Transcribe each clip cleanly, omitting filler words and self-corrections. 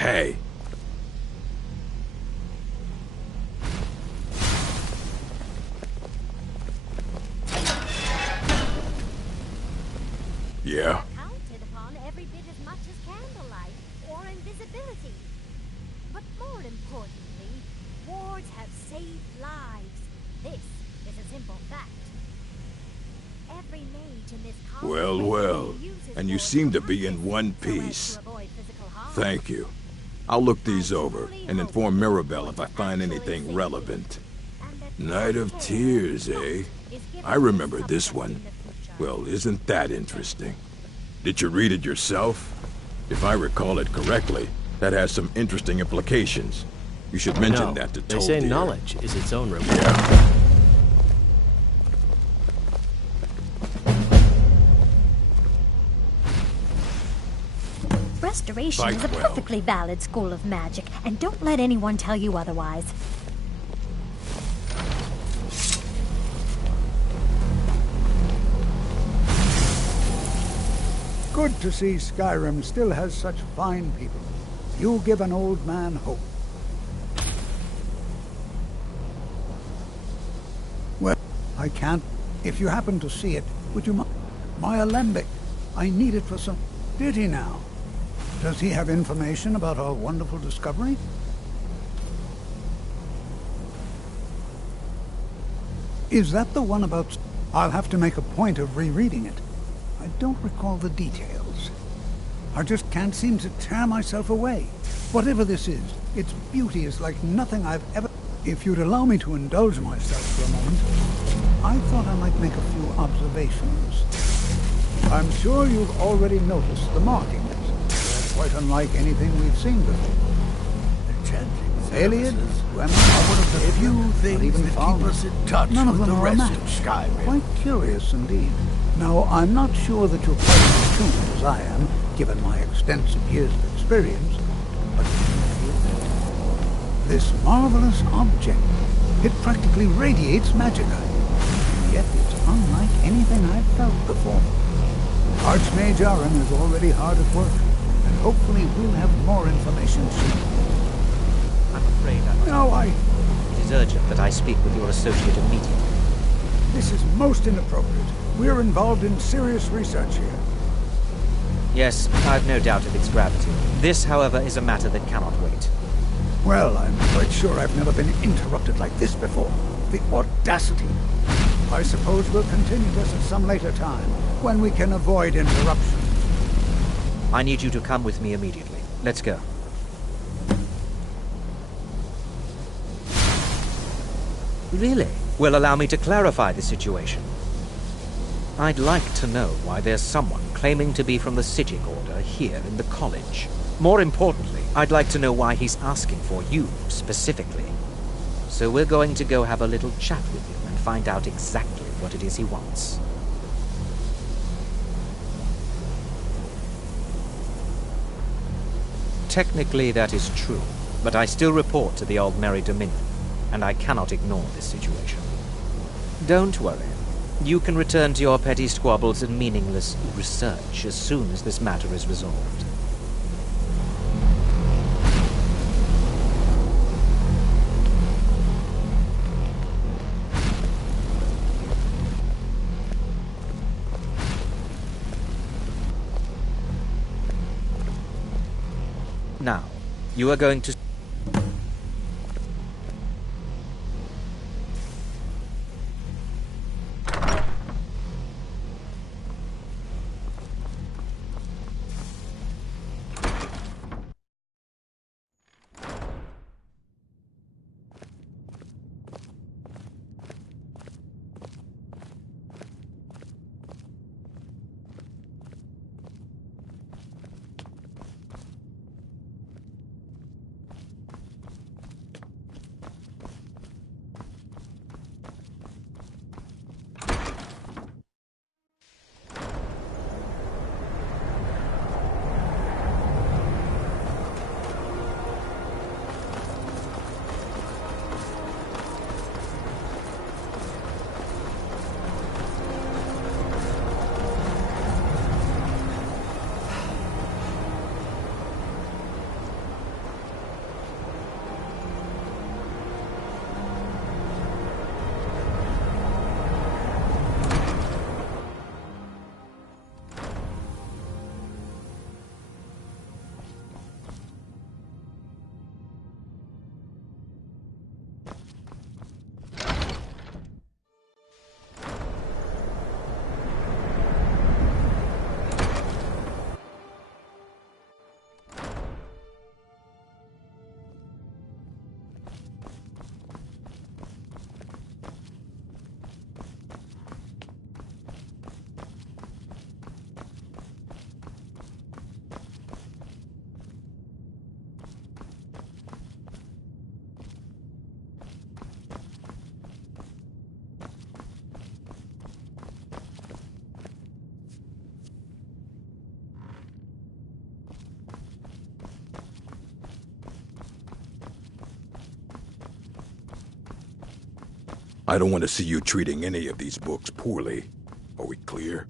Hey. Yeah? Counted upon every bit as much as candlelight or invisibility. But more importantly, wards have saved lives. This is a simple fact. Every mage in this college Well, and you seem to be in one piece. Thank you. I'll look these over and inform Mirabelle if I find anything relevant. Night of Tears, eh? I remember this one. Well, isn't that interesting? Did you read it yourself? If I recall it correctly, that has some interesting implications. You should mention that to Told. They say knowledge is its own reward. Yeah. Restoration is a perfectly valid school of magic, and don't let anyone tell you otherwise. Good to see Skyrim still has such fine people. You give an old man hope. Well, I can't. If you happen to see it, would you mind? My alembic. I need it for some... Did he now? Does he have information about our wonderful discovery? Is that the one about... I'll have to make a point of rereading it. I don't recall the details. I just can't seem to tear myself away. Whatever this is, its beauty is like nothing I've ever... If you'd allow me to indulge myself for a moment, I thought I might make a few observations. I'm sure you've already noticed the markings. They're quite unlike anything we've seen before. Aliens, women, a few things that keep us in touch none of them are a match. Quite curious indeed. Now, I'm not sure that you're quite as tuned as I am, given my extensive years of experience, but this marvelous object, it practically radiates magic. And yet it's unlike anything I've felt before. Archmage Aaron is already hard at work, and hopefully we'll have more information soon. I'm afraid I... No, It is urgent that I speak with your associate immediately. This is most inappropriate. We're involved in serious research here. Yes, I've no doubt of its gravity. This, however, is a matter that cannot wait. Well, I'm quite sure I've never been interrupted like this before. The audacity. I suppose we'll continue this at some later time, when we can avoid interruption. I need you to come with me immediately. Let's go. Really? Well, allow me to clarify the situation. I'd like to know why there's someone claiming to be from the Psijic Order here in the college. More importantly, I'd like to know why he's asking for you, specifically. So we're going to go have a little chat with him and find out exactly what it is he wants. Technically, that is true, but I still report to the Aldmeri Dominion, and I cannot ignore this situation. Don't worry. You can return to your petty squabbles and meaningless research as soon as this matter is resolved. Now, you are going to... I don't want to see you treating any of these books poorly. Are we clear?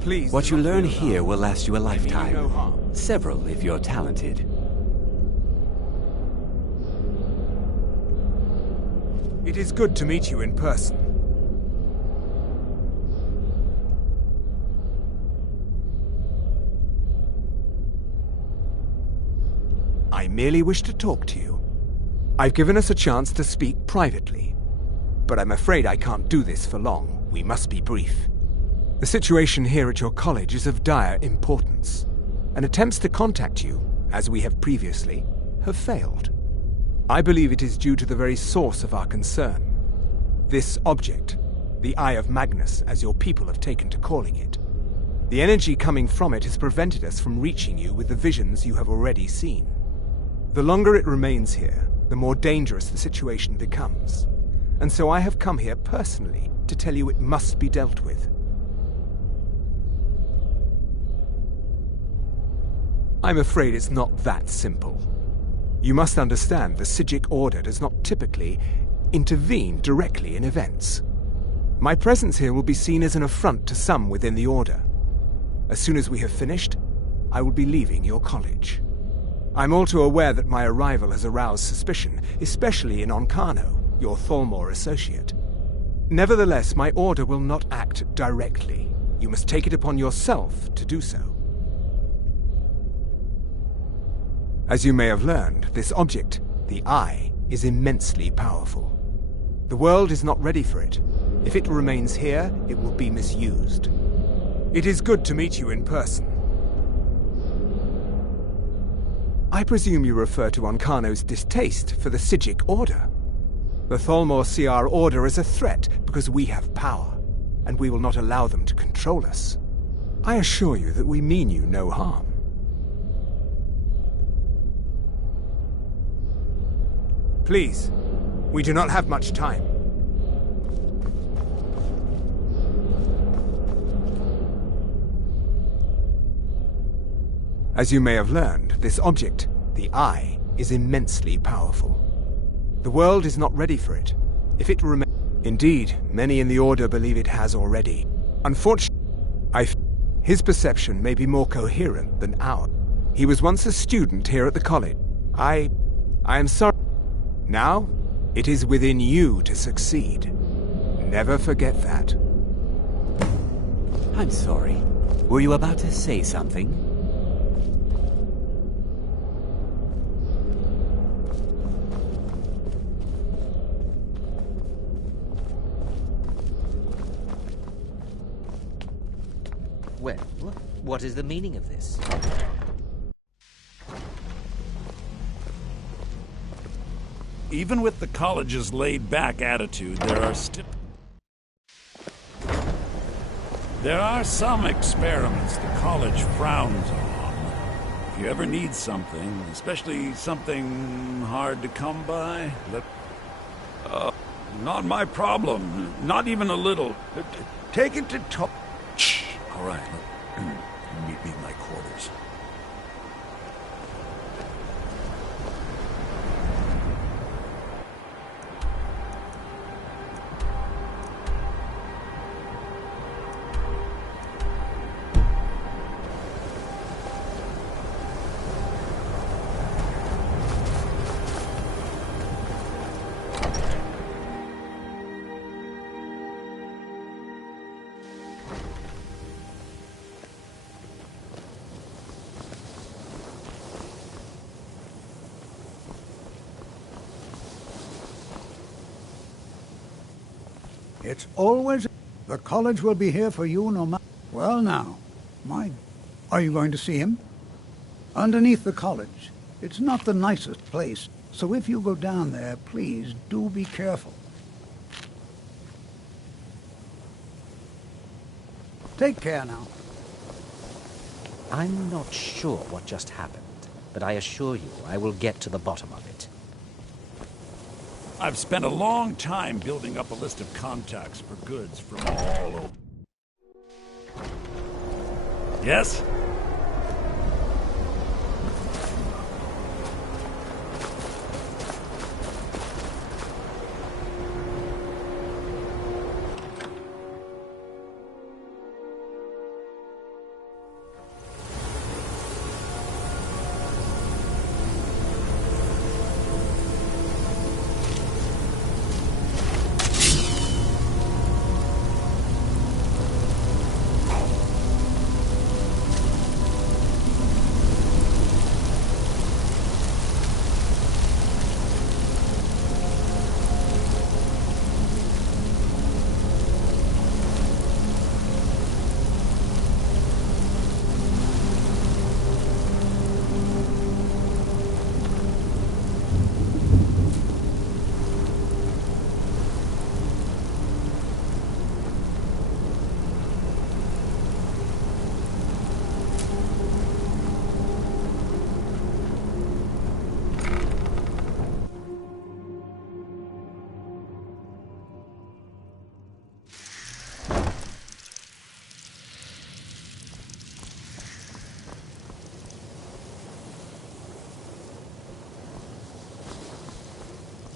Please. What you learn here will last you a lifetime. Several if you're talented. It is good to meet you in person. I merely wish to talk to you. I've given us a chance to speak privately, but I'm afraid I can't do this for long. We must be brief. The situation here at your college is of dire importance, and attempts to contact you, as we have previously, have failed. I believe it is due to the very source of our concern. This object, the Eye of Magnus, as your people have taken to calling it. The energy coming from it has prevented us from reaching you with the visions you have already seen. The longer it remains here, the more dangerous the situation becomes, and so I have come here personally to tell you it must be dealt with. I'm afraid it's not that simple. You must understand the Psijic Order does not typically intervene directly in events. My presence here will be seen as an affront to some within the Order. As soon as we have finished, I will be leaving your college. I'm all too aware that my arrival has aroused suspicion, especially in Onkano, your Thalmor associate. Nevertheless, my Order will not act directly. You must take it upon yourself to do so. As you may have learned, this object, the Eye, is immensely powerful. The world is not ready for it. If it remains here, it will be misused. It is good to meet you in person. I presume you refer to Onkano's distaste for the Psijic Order. The Thalmor see our Order as a threat because we have power, and we will not allow them to control us. I assure you that we mean you no harm. Please, we do not have much time. As you may have learned, this object, the Eye, is immensely powerful. The world is not ready for it. If it remains... Indeed, many in the Order believe it has already. Unfortunately, his perception may be more coherent than ours. He was once a student here at the college. I am sorry. Now, it is within you to succeed. Never forget that. I'm sorry. Were you about to say something? Well, what is the meaning of this? Even with the college's laid-back attitude, there are some experiments the college frowns on. If you ever need something, especially something hard to come by, not my problem. Not even a little. Take it to top. All right. Meet me in my quarters. It's always... The college will be here for you no matter... Well now, are you going to see him? Underneath the college, It's not the nicest place, so if you go down there, please do be careful. Take care now. I'm not sure what just happened, but I assure you I will get to the bottom of it. I've spent a long time building up a list of contacts for goods from all over. Yes?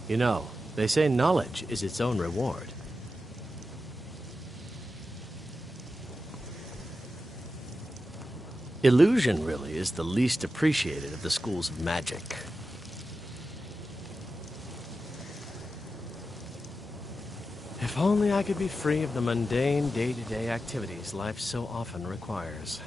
You know, they say knowledge is its own reward. Illusion really is the least appreciated of the schools of magic. If only I could be free of the mundane day-to-day activities life so often requires.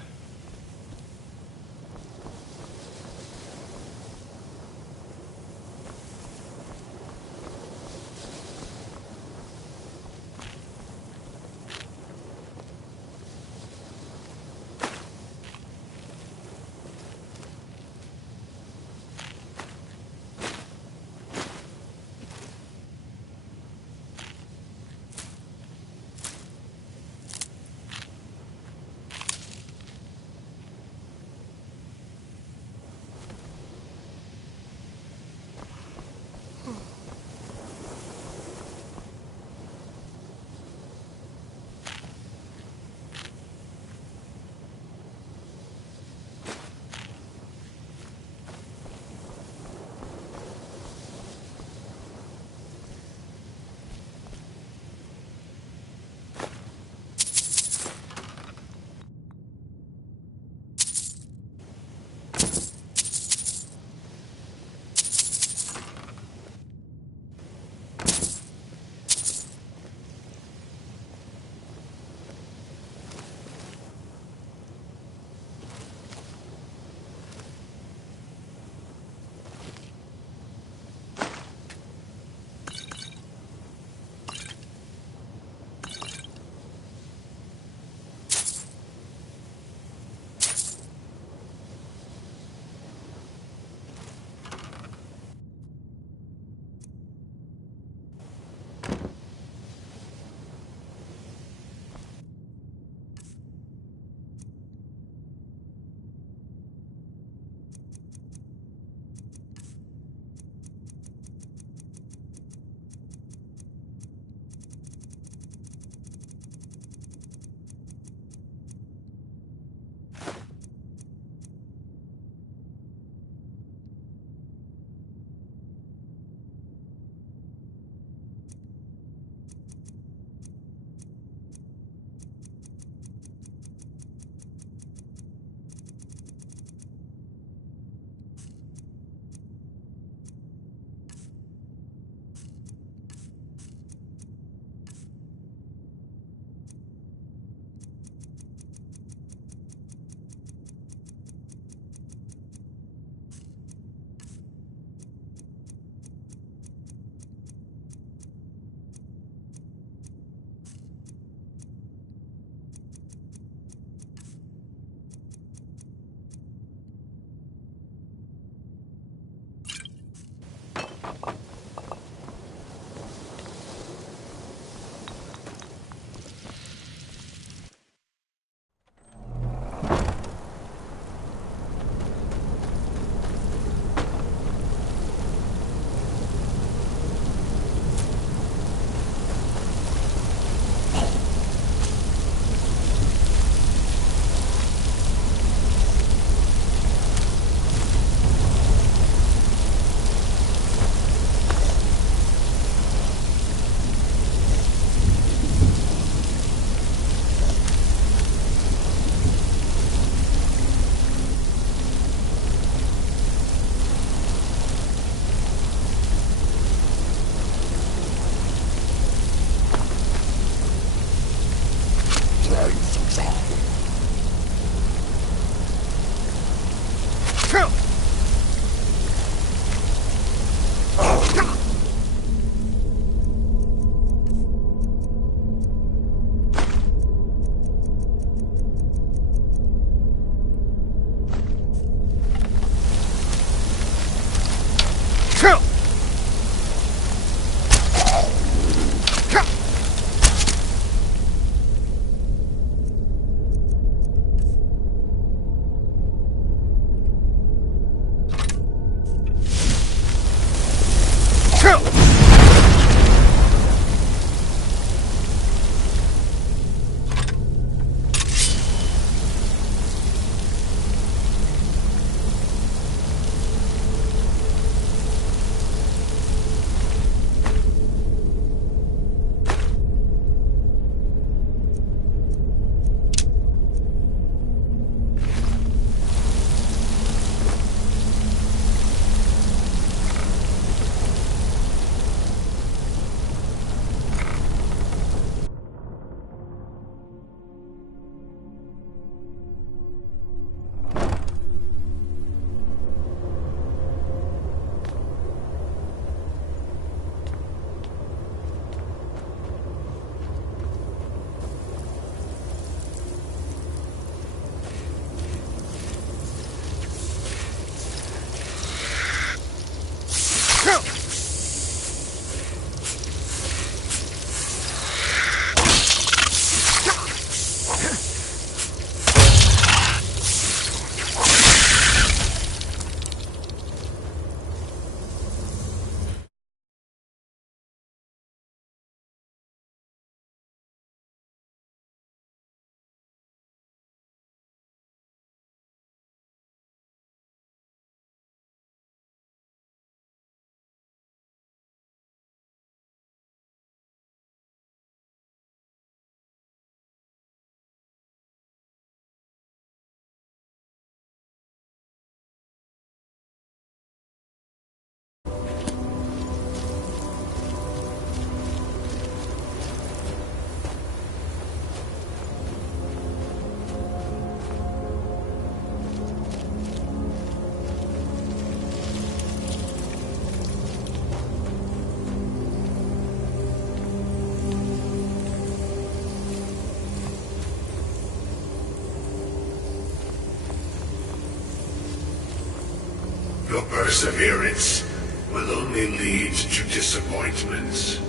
perseverance will only lead to disappointment.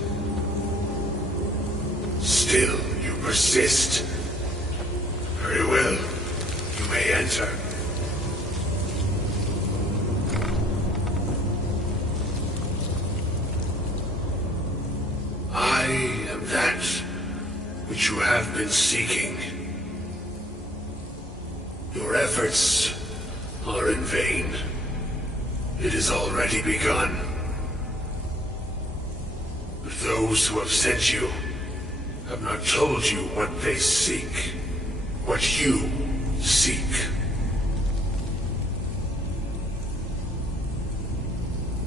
Still, you persist. Very well. You may enter. I am that which you have been seeking. Your efforts are in vain. It has already begun. But those who have sent you have not told you what they seek, what you seek.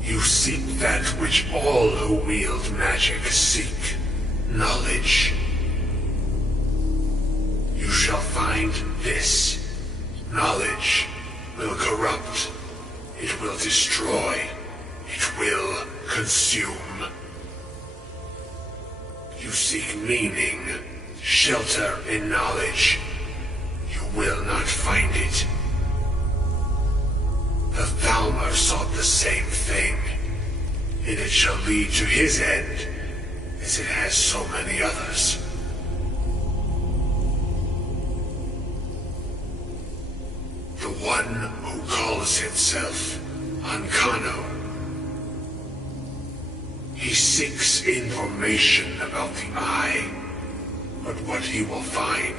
You seek that which all who wield magic seek, knowledge. You shall find this. Knowledge will corrupt. It will destroy. It will consume. You seek meaning, shelter in knowledge. You will not find it. The Thalmor sought the same thing, and it shall lead to his end, as it has so many others. The one who calls himself Ancano. He seeks information about the Eye, but what he will find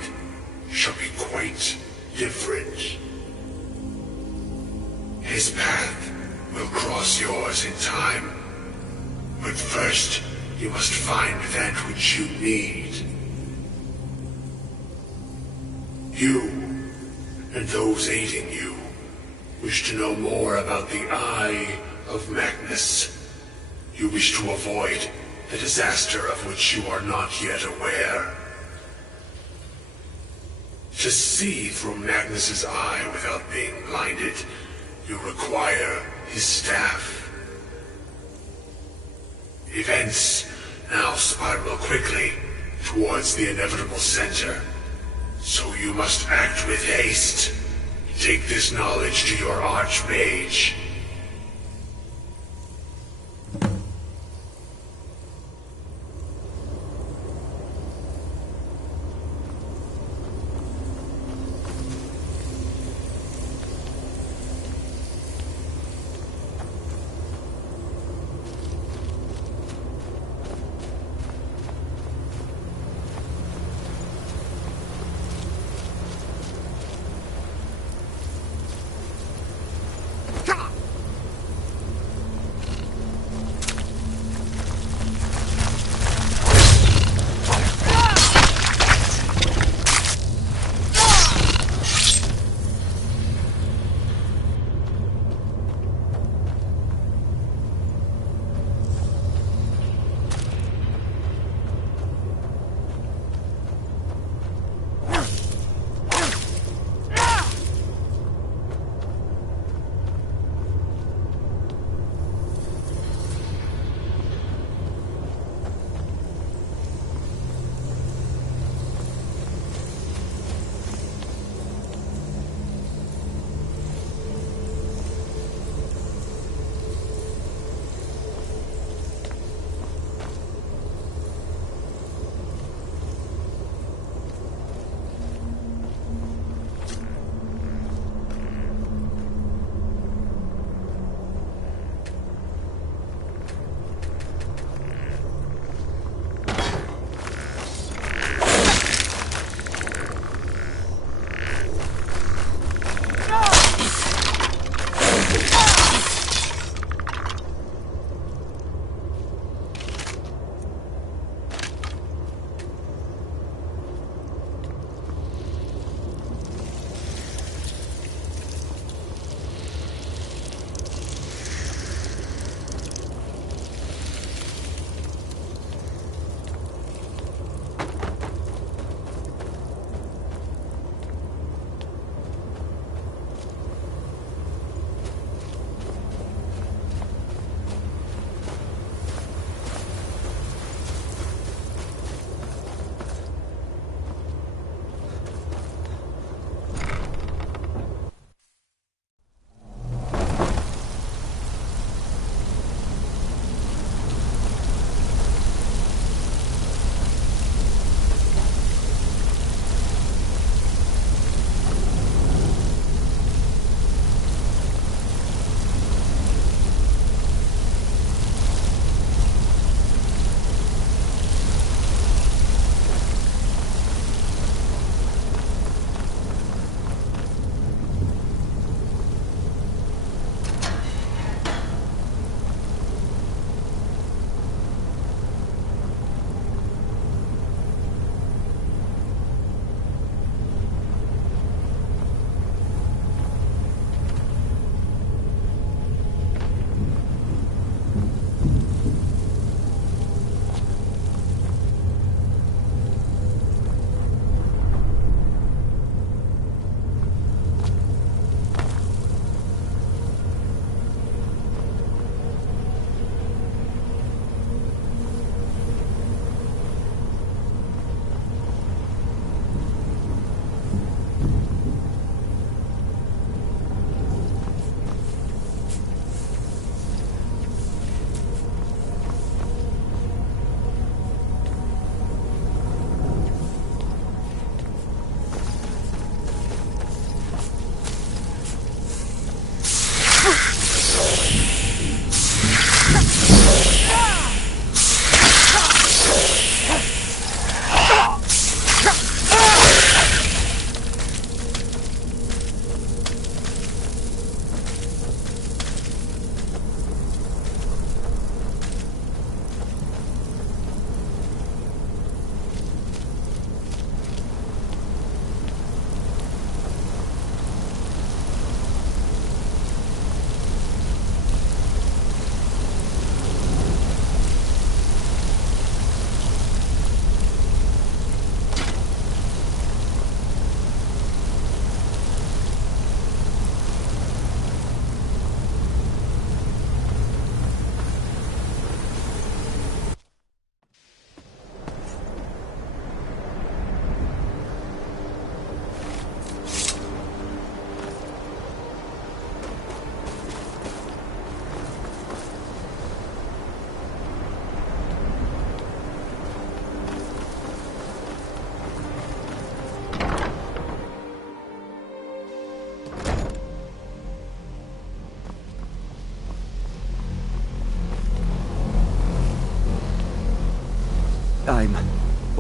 shall be quite different. His path will cross yours in time, but first you must find that which you need. You and those aiding you wish to know more about the Eye of Magnus. You wish to avoid the disaster of which you are not yet aware. To see through Magnus's eye without being blinded, you require his staff. Events now spiral quickly towards the inevitable center, so you must act with haste. Take this knowledge to your Archmage.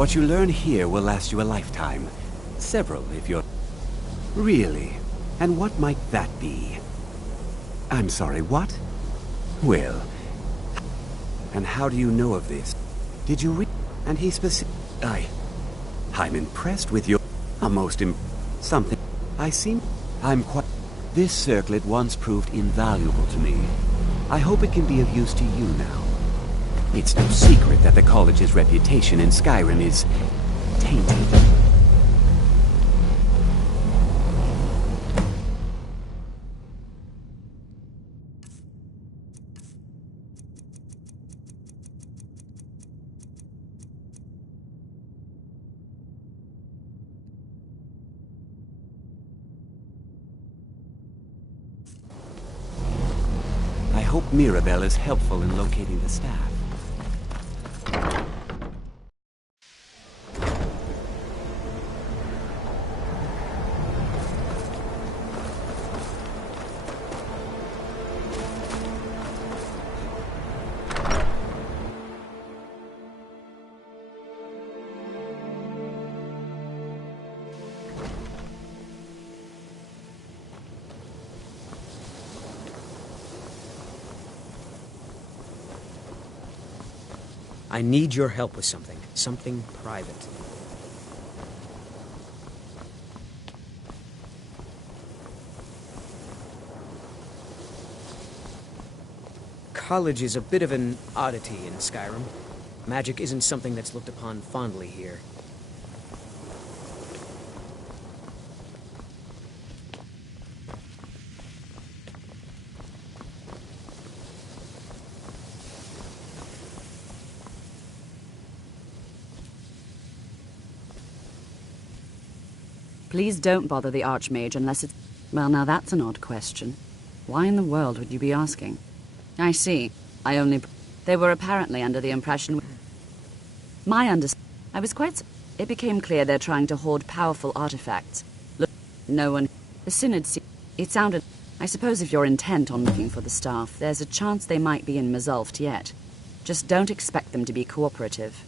What you learn here will last you a lifetime. Several, if you're... Really? And what might that be? I'm sorry, what? Well... And how do you know of this? Did you read? And he I'm impressed with your... Something... I'm quite... This circlet once proved invaluable to me. I hope it can be of use to you now. It's no secret that the college's reputation in Skyrim is... tainted. I hope Mirabelle is helpful in locating the staff. I need your help with something. Something private. College is a bit of an oddity in Skyrim. Magic isn't something that's looked upon fondly here. Please don't bother the Archmage unless it's... Well, now that's an odd question. Why in the world would you be asking? I see. They were apparently under the impression... I was quite... It became clear they're trying to hoard powerful artifacts. Look, no one... The Synod... It sounded... I suppose if you're intent on looking for the staff, there's a chance they might be in Mazulft yet. Just don't expect them to be cooperative.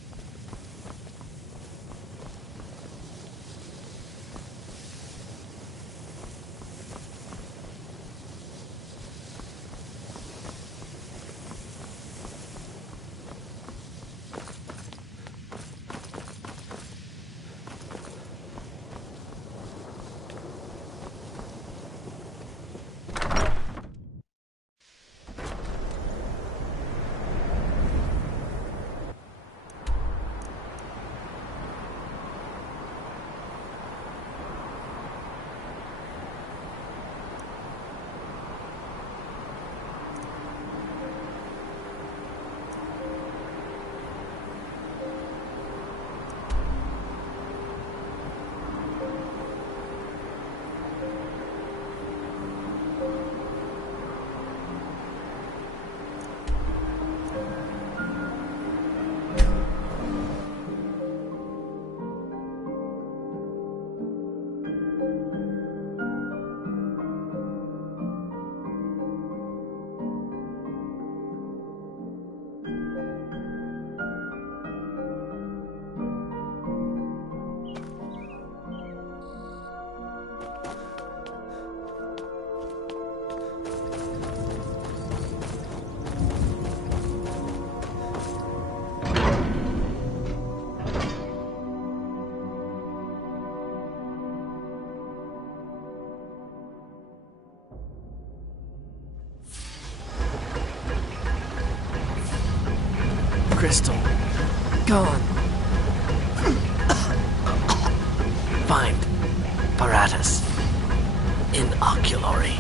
Crystal. Gone. Find Paratus. In Oculory.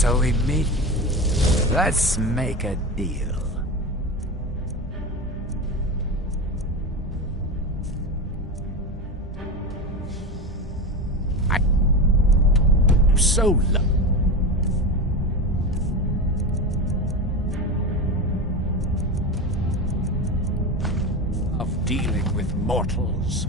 So we meet. Let's make a deal. So low. Of dealing with mortals.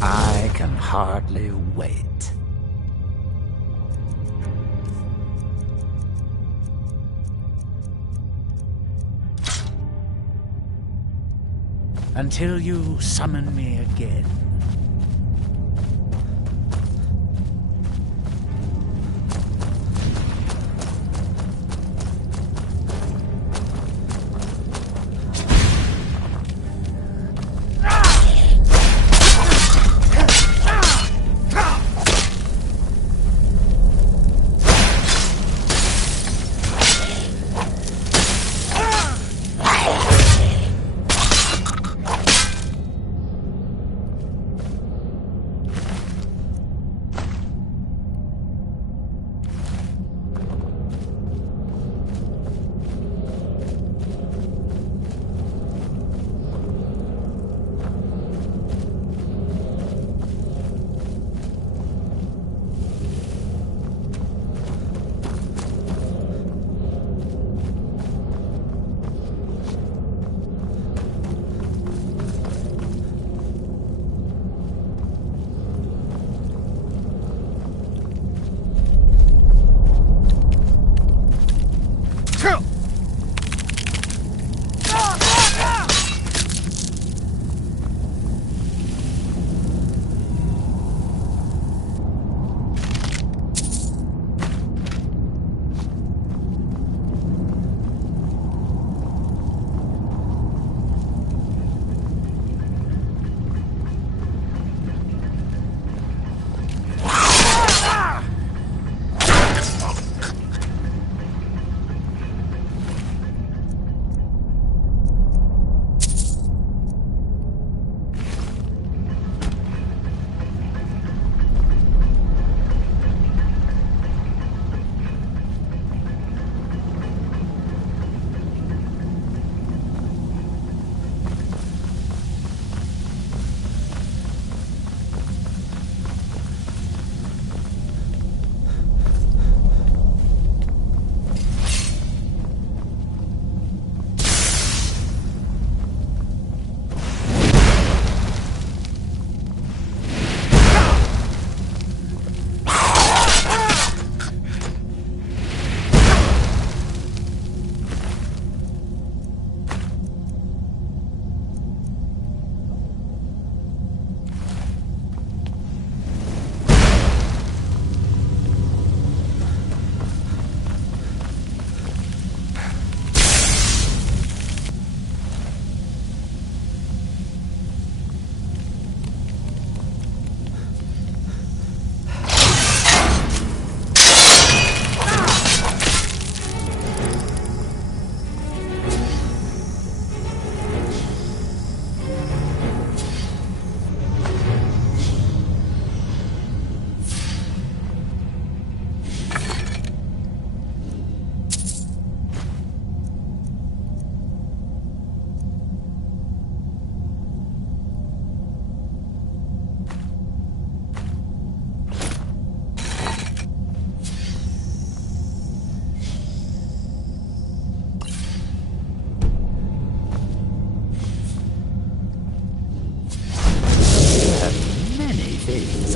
I can hardly wait. Until you summon me again.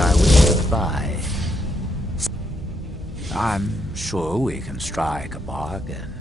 I wish to buy. I'm sure we can strike a bargain.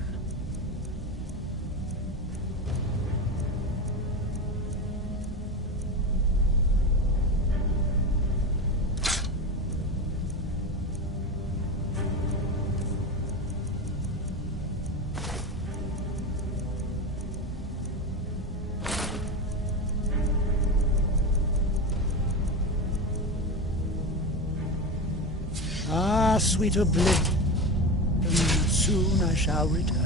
Ah, sweet oblivion, soon I shall return.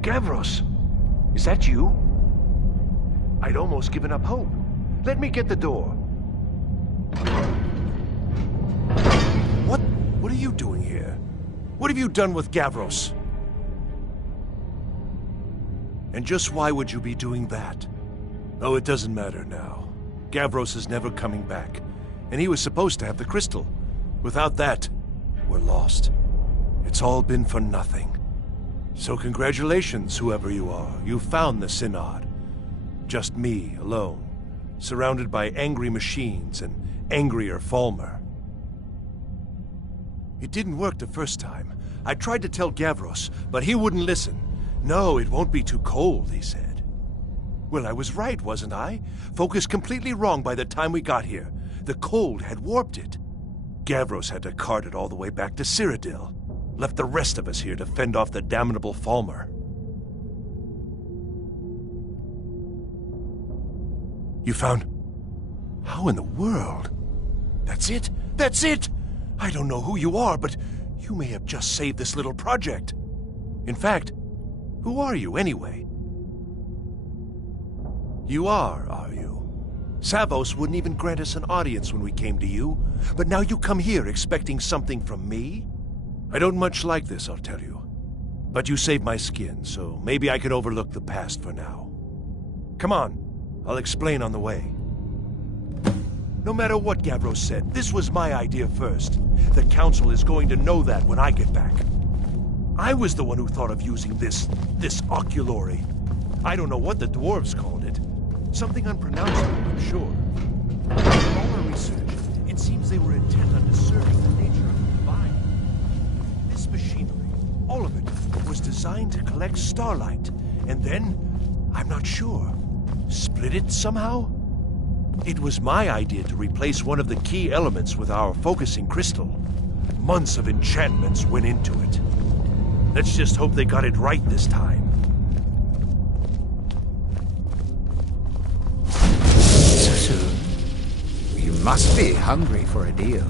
Gavros, is that you? I'd almost given up hope. Let me get the door. What are you doing here? What have you done with Gavros? And just why would you be doing that? Oh, it doesn't matter now. Gavros is never coming back. And he was supposed to have the crystal. Without that, we're lost. It's all been for nothing. So congratulations, whoever you are. You found the Synod. Just me, alone. Surrounded by angry machines and angrier Falmer. It didn't work the first time. I tried to tell Gavros, but he wouldn't listen. No, it won't be too cold, he said. Well, I was right, wasn't I? Focused completely wrong by the time we got here. The cold had warped it. Gavros had to cart it all the way back to Cyrodiil. Left the rest of us here to fend off the damnable Falmer. You found... How in the world? That's it? That's it! I don't know who you are, but you may have just saved this little project. In fact, who are you anyway? You are you? Savos wouldn't even grant us an audience when we came to you, but now you come here expecting something from me? I don't much like this, I'll tell you. But you saved my skin, so maybe I can overlook the past for now. Come on, I'll explain on the way. No matter what Gavros said, this was my idea first. The Council is going to know that when I get back. I was the one who thought of using this oculory. I don't know what the dwarves called it. Something unpronounceable, I'm sure. In all our research, it seems they were intent on discerning the nature of the divine. This machinery, all of it, was designed to collect starlight, and then, I'm not sure, split it somehow? It was my idea to replace one of the key elements with our focusing crystal. Months of enchantments went into it. Let's just hope they got it right this time. So soon? You must be hungry for a deal.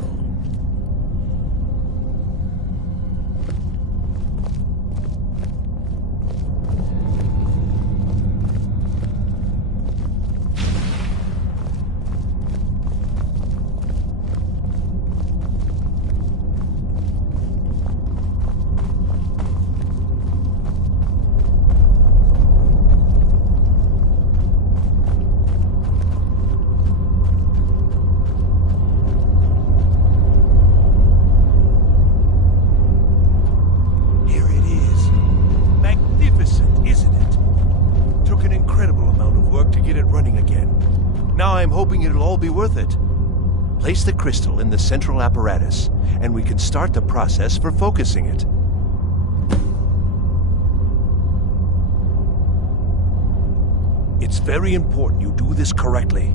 I'm hoping it'll all be worth it. Place the crystal in the central apparatus, and we can start the process for focusing it. It's very important you do this correctly.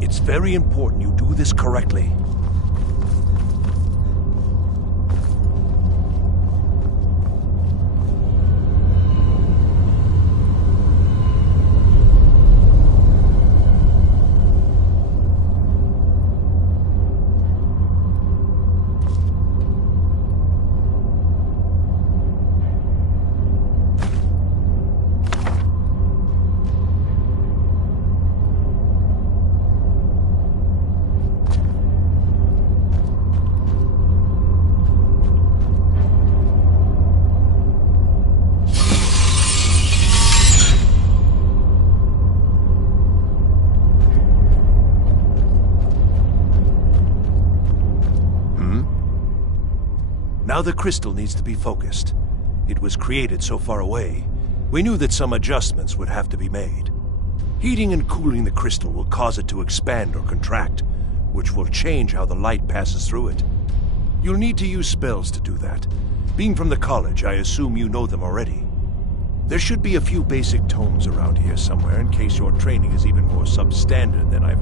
It's very important you do this correctly. Now the crystal needs to be focused. It was created so far away. We knew that some adjustments would have to be made. Heating and cooling the crystal will cause it to expand or contract, which will change how the light passes through it. You'll need to use spells to do that. Being from the college, I assume you know them already. There should be a few basic tomes around here somewhere in case your training is even more substandard than I've...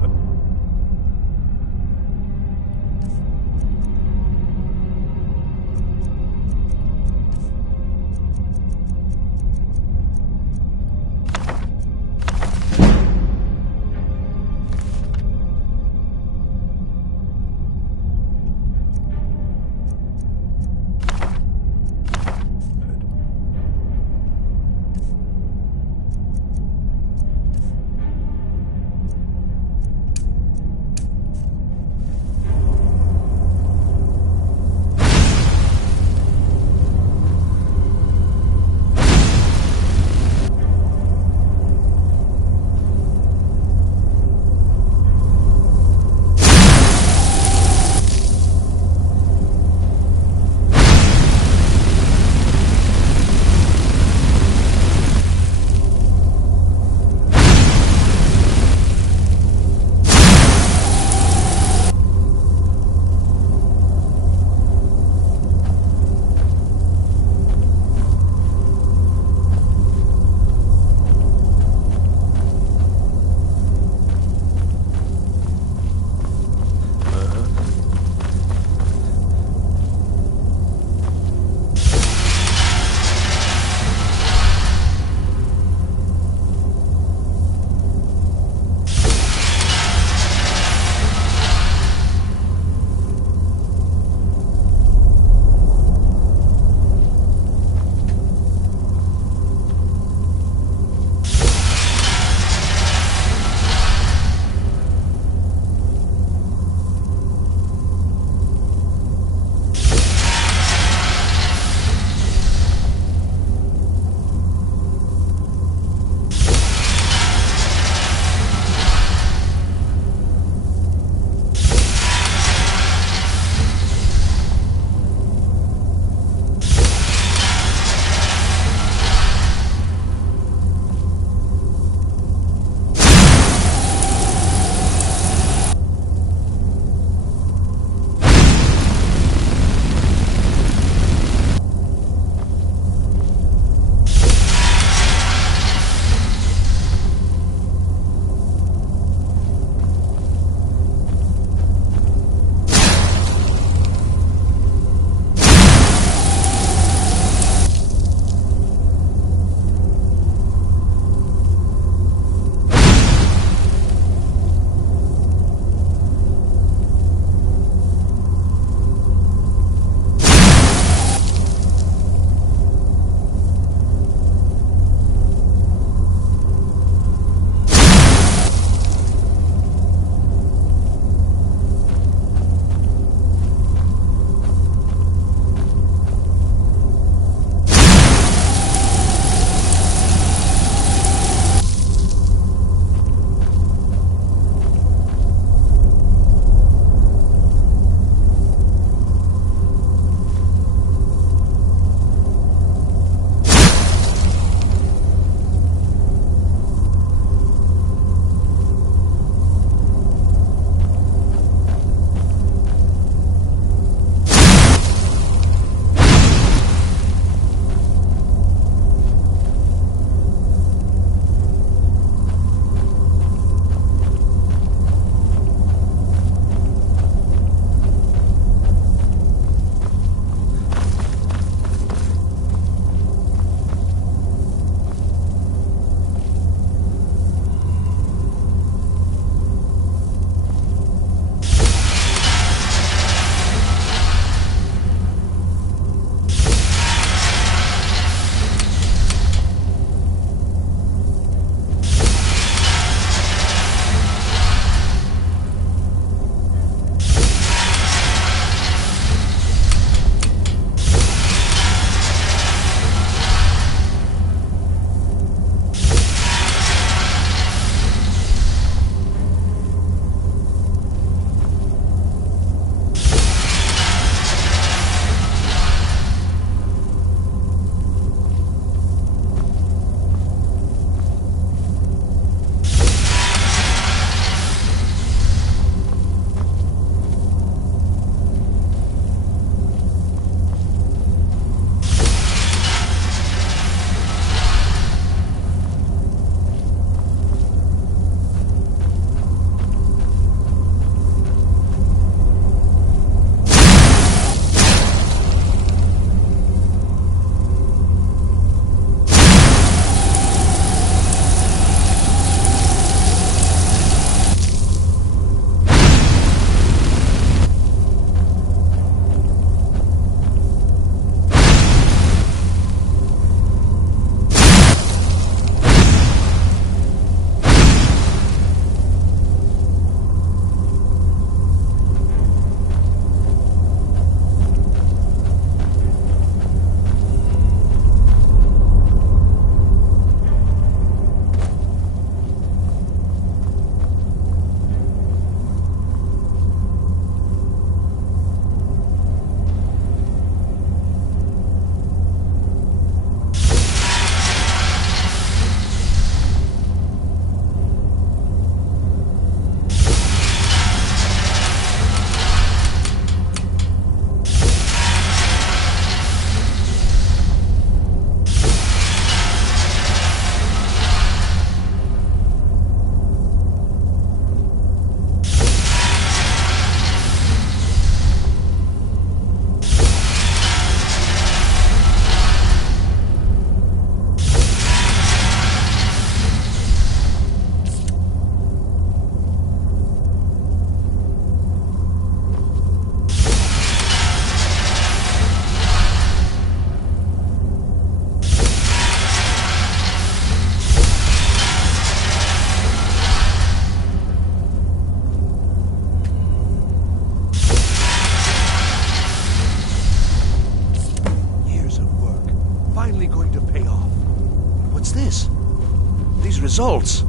results.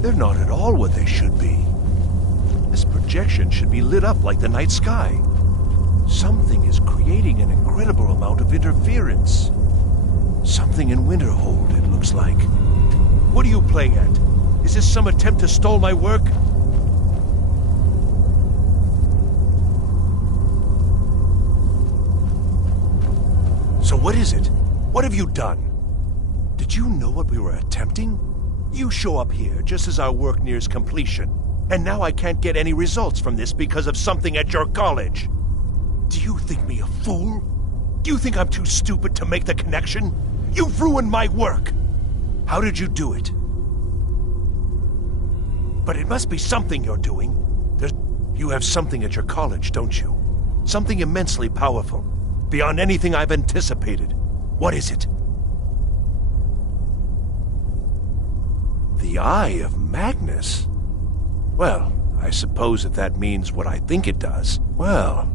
They're not at all what they should be. This projection should be lit up like the night sky. Something is creating an incredible amount of interference. Something in Winterhold, it looks like. What are you playing at? Is this some attempt to stall my work? So what is it? What have you done? Did you know what we were attempting? You show up here just as our work nears completion, and now I can't get any results from this because of something at your college. Do you think me a fool? Do you think I'm too stupid to make the connection? You've ruined my work! How did you do it? But it must be something you're doing. You have something at your college, don't you? Something immensely powerful, beyond anything I've anticipated. What is it? The Eye of Magnus? Well, I suppose if that means what I think it does, well,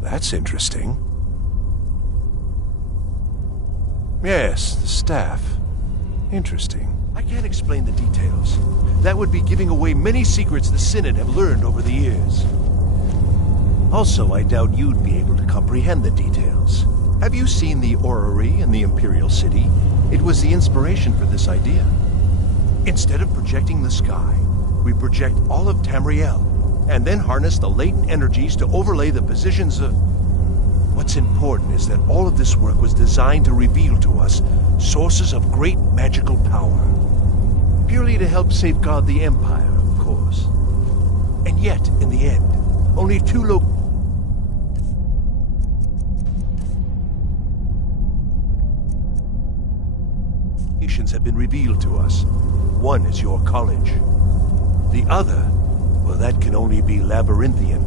that's interesting. Yes, the staff. Interesting. I can't explain the details. That would be giving away many secrets the Synod have learned over the years. Also, I doubt you'd be able to comprehend the details. Have you seen the orrery in the Imperial City? It was the inspiration for this idea. Instead of projecting the sky, we project all of Tamriel, and then harness the latent energies to overlay the positions of... What's important is that all of this work was designed to reveal to us sources of great magical power. Purely to help safeguard the Empire, of course. And yet, in the end, only two locations have been revealed to us. One is your college. The other, well, that can only be Labyrinthian.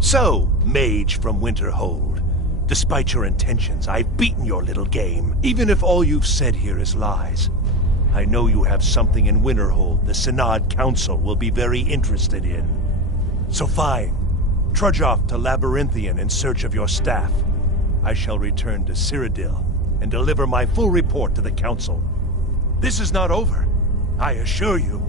So, mage from Winterhold, despite your intentions, I've beaten your little game, even if all you've said here is lies. I know you have something in Winterhold the Synod Council will be very interested in. So fine, trudge off to Labyrinthian in search of your staff. I shall return to Cyrodiil and deliver my full report to the Council. This is not over, I assure you.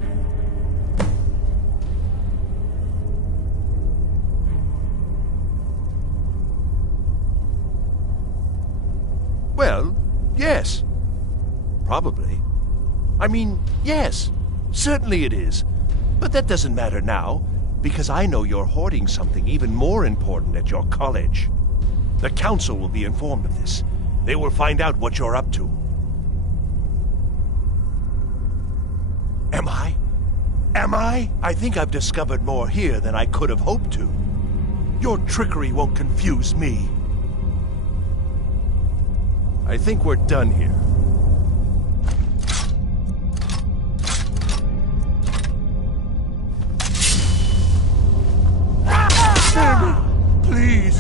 Well, yes. Probably. I mean, yes. Certainly it is. But that doesn't matter now, because I know you're hoarding something even more important at your college. The Council will be informed of this. They will find out what you're up to. Am I? Am I? I think I've discovered more here than I could have hoped to. Your trickery won't confuse me. I think we're done here. Please.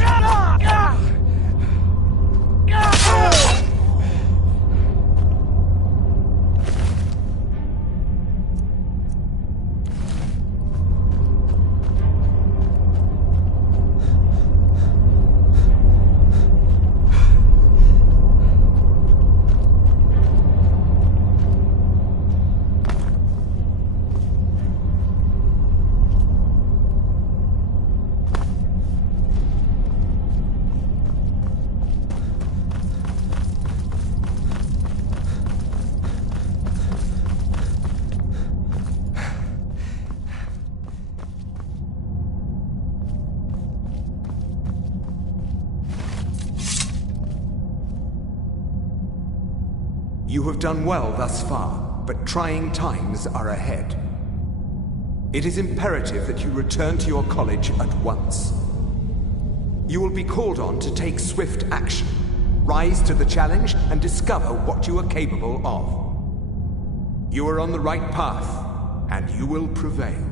You have done well thus far, but trying times are ahead. It is imperative that you return to your college at once. You will be called on to take swift action, rise to the challenge, and discover what you are capable of. You are on the right path, and you will prevail.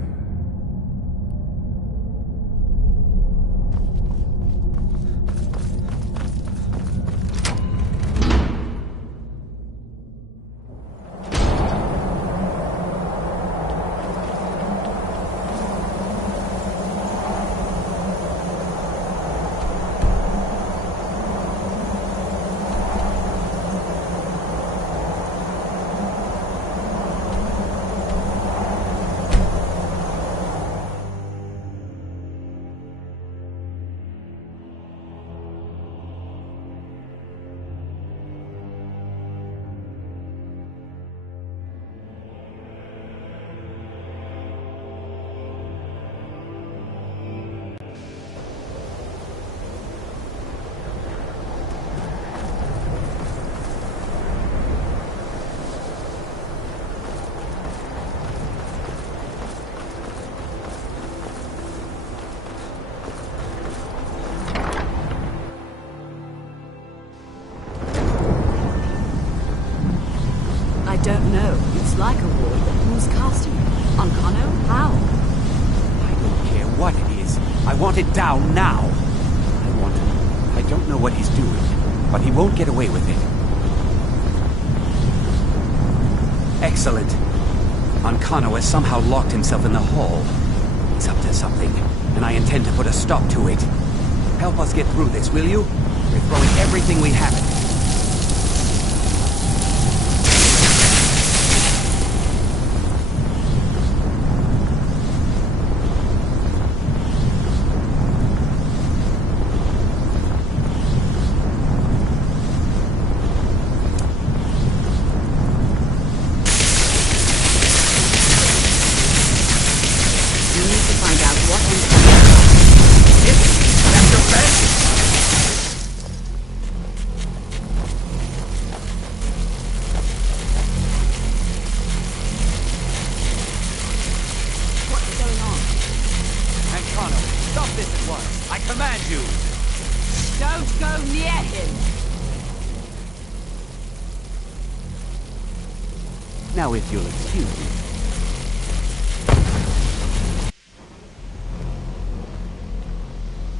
I want it down now. I don't know what he's doing, but he won't get away with it. Excellent. Ancano has somehow locked himself in the hall. He's up to something, and I intend to put a stop to it. Help us get through this, will you? We're throwing everything we have at it. Now, if you'll excuse me.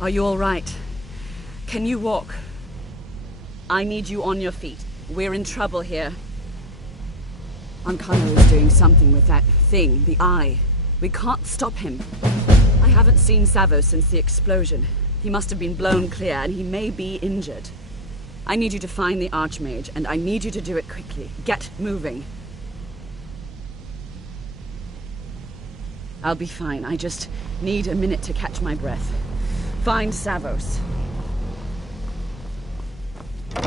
Are you all right? Can you walk? I need you on your feet. We're in trouble here. Ancano is doing something with that thing, the eye. We can't stop him. I haven't seen Savo since the explosion. He must have been blown clear, and he may be injured. I need you to find the Archmage, and I need you to do it quickly. Get moving. I'll be fine. I just need a minute to catch my breath. Find Savos. I'm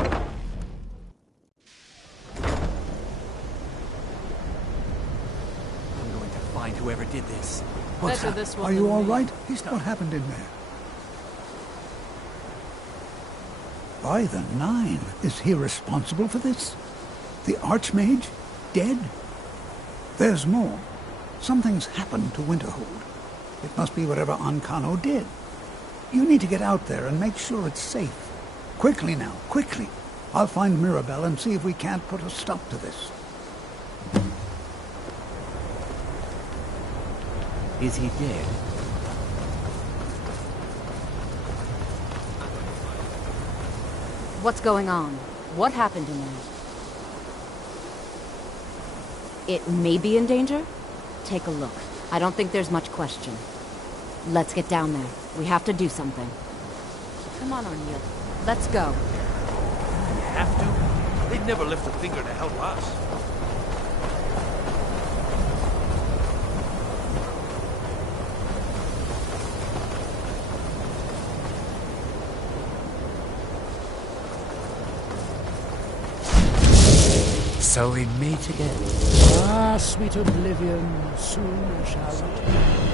going to find whoever did this. What's that? Are you all right? What happened in there? By the Nine, is he responsible for this? The Archmage? Dead? There's more. Something's happened to Winterhold. It must be whatever Ancano did. You need to get out there and make sure it's safe. Quickly now, quickly. I'll find Mirabelle and see if we can't put a stop to this. Is he dead? What's going on? What happened in there? It may be in danger? Take a look. I don't think there's much question. Let's get down there. We have to do something. Come on, O'Neill. Let's go. You have to? They'd never lift a finger to help us. So we meet again. Ah, sweet oblivion, soon shall return.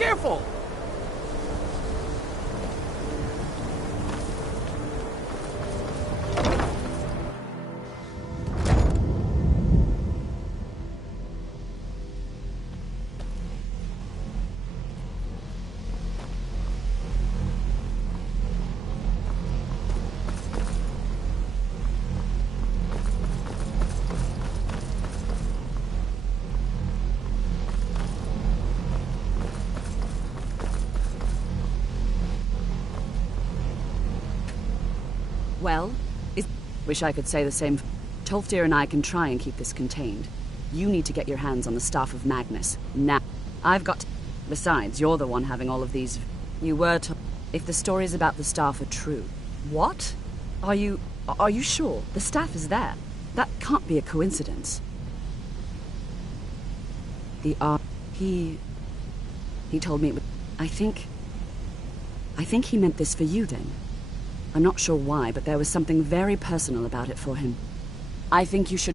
Careful! Well, wish I could say the same. Tolfdir and I can try and keep this contained. You need to get your hands on the Staff of Magnus. Now, I've got... Besides, you're the one having all of these... You were told... If the stories about the Staff are true... What? Are you sure? The Staff is there. That can't be a coincidence. The art... He told me it would... I think he meant this for you, then. I'm not sure why, but there was something very personal about it for him. I think you should...